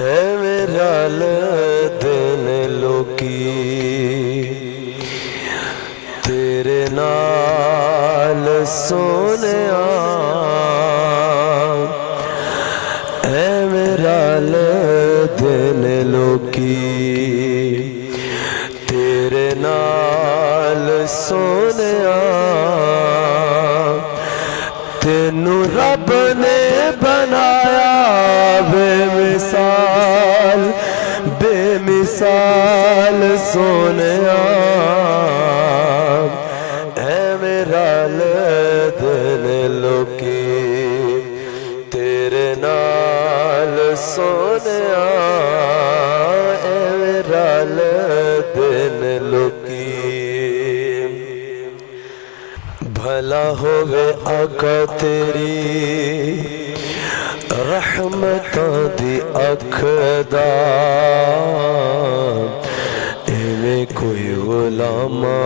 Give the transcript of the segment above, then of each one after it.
ਐਵੇਂ ਰਲਦੇ ਨੇ ਲੋਕੀ ਤੇਰੇ ਨਾਲ ਸੋਹਣਿਆ, ਐਵੇਂ ਰਲਦੇ ਨੇ ਲੋਕੀ ਤੇਰੇ ਨਾਲ ਸੋਹਣਿਆ। ਤੈਨੂੰ ਰੱਬ ਨੇ बनाया बेमिसाल बेमिसाल सोनिया, ऐवें रलदे ने लोकी तेरे नाल सोनिया, ऐवें रलदे ने लोकी। भला होवे आका तेरी रहमतां दी अख दा, इवें कोई गुलामा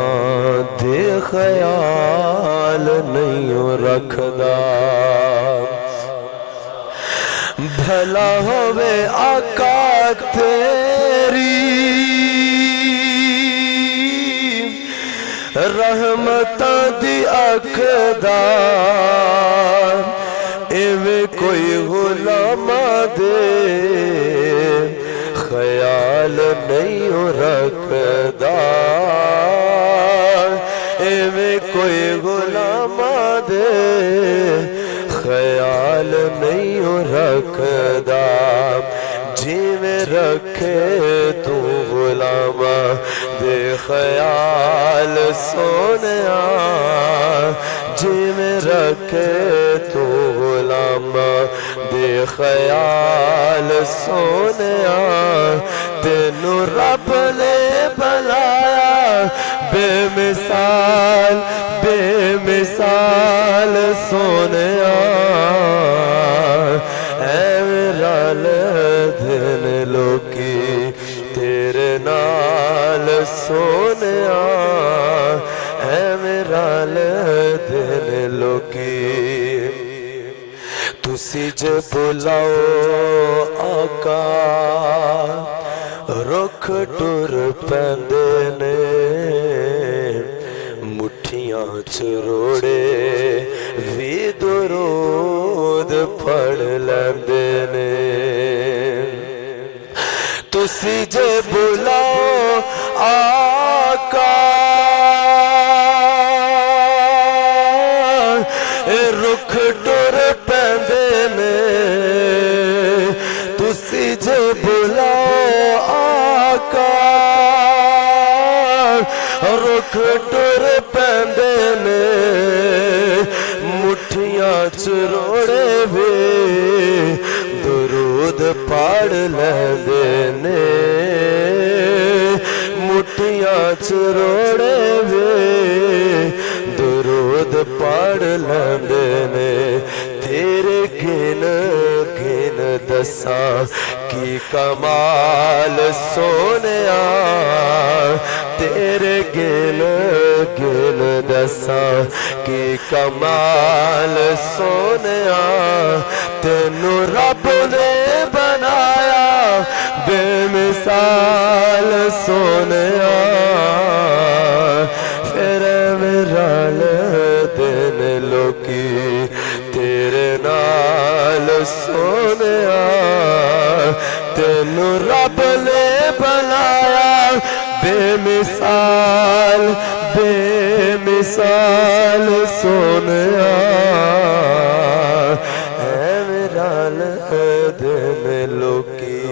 दे ख्याल नहीं रखदा। भला होवे आका तेरी रहमतां दी अख दा, इवें कोई गुलामा दे ख्याल नहीं रखदा। इवें कोई गुलामा दे ख्याल नहीं रखदा। जिवें रखे तू गुलामा दे ख्याल सोनिया, जिवें रखे तू गुलामा दे ख्याल सोनिया। तेनू रब ने बनाया बेमिसाल बेमिसाल सोनिया, ऐवें रलदे ने लोकी तेरे नाल सोनिया, ऐवें रलदे ने लोकी। तुसी जे बुलाओ आका रुख टुर पैंदे ने, मुठियां च रोड़े भी दुरूद पढ़ लैंदे ने। तुसी जे बुलाओ आका रुख टुर पैंदे ने, तुसी जे बुलाओ आका रुख टुर पैंदे ने। मुठियां च रोड़े वे दुरूद पढ़ लैंदे ने, मुठियां च रोड़े वे दुरूद पढ़ लैंदे ने। तेरे गिन गिन दसा की कमाल सोनिया, तेरे गिन गिन दसा की कमाल सोनिया। तेनू रब ने बनाया बेमिसाल सोनिया, फिर मेरा दिन लोकी तेरे नाल सोनिया। तेनू रब ने बनाया बेमिसाल बेमिसाल सोनिया, ऐवें रलदे ने लोकी।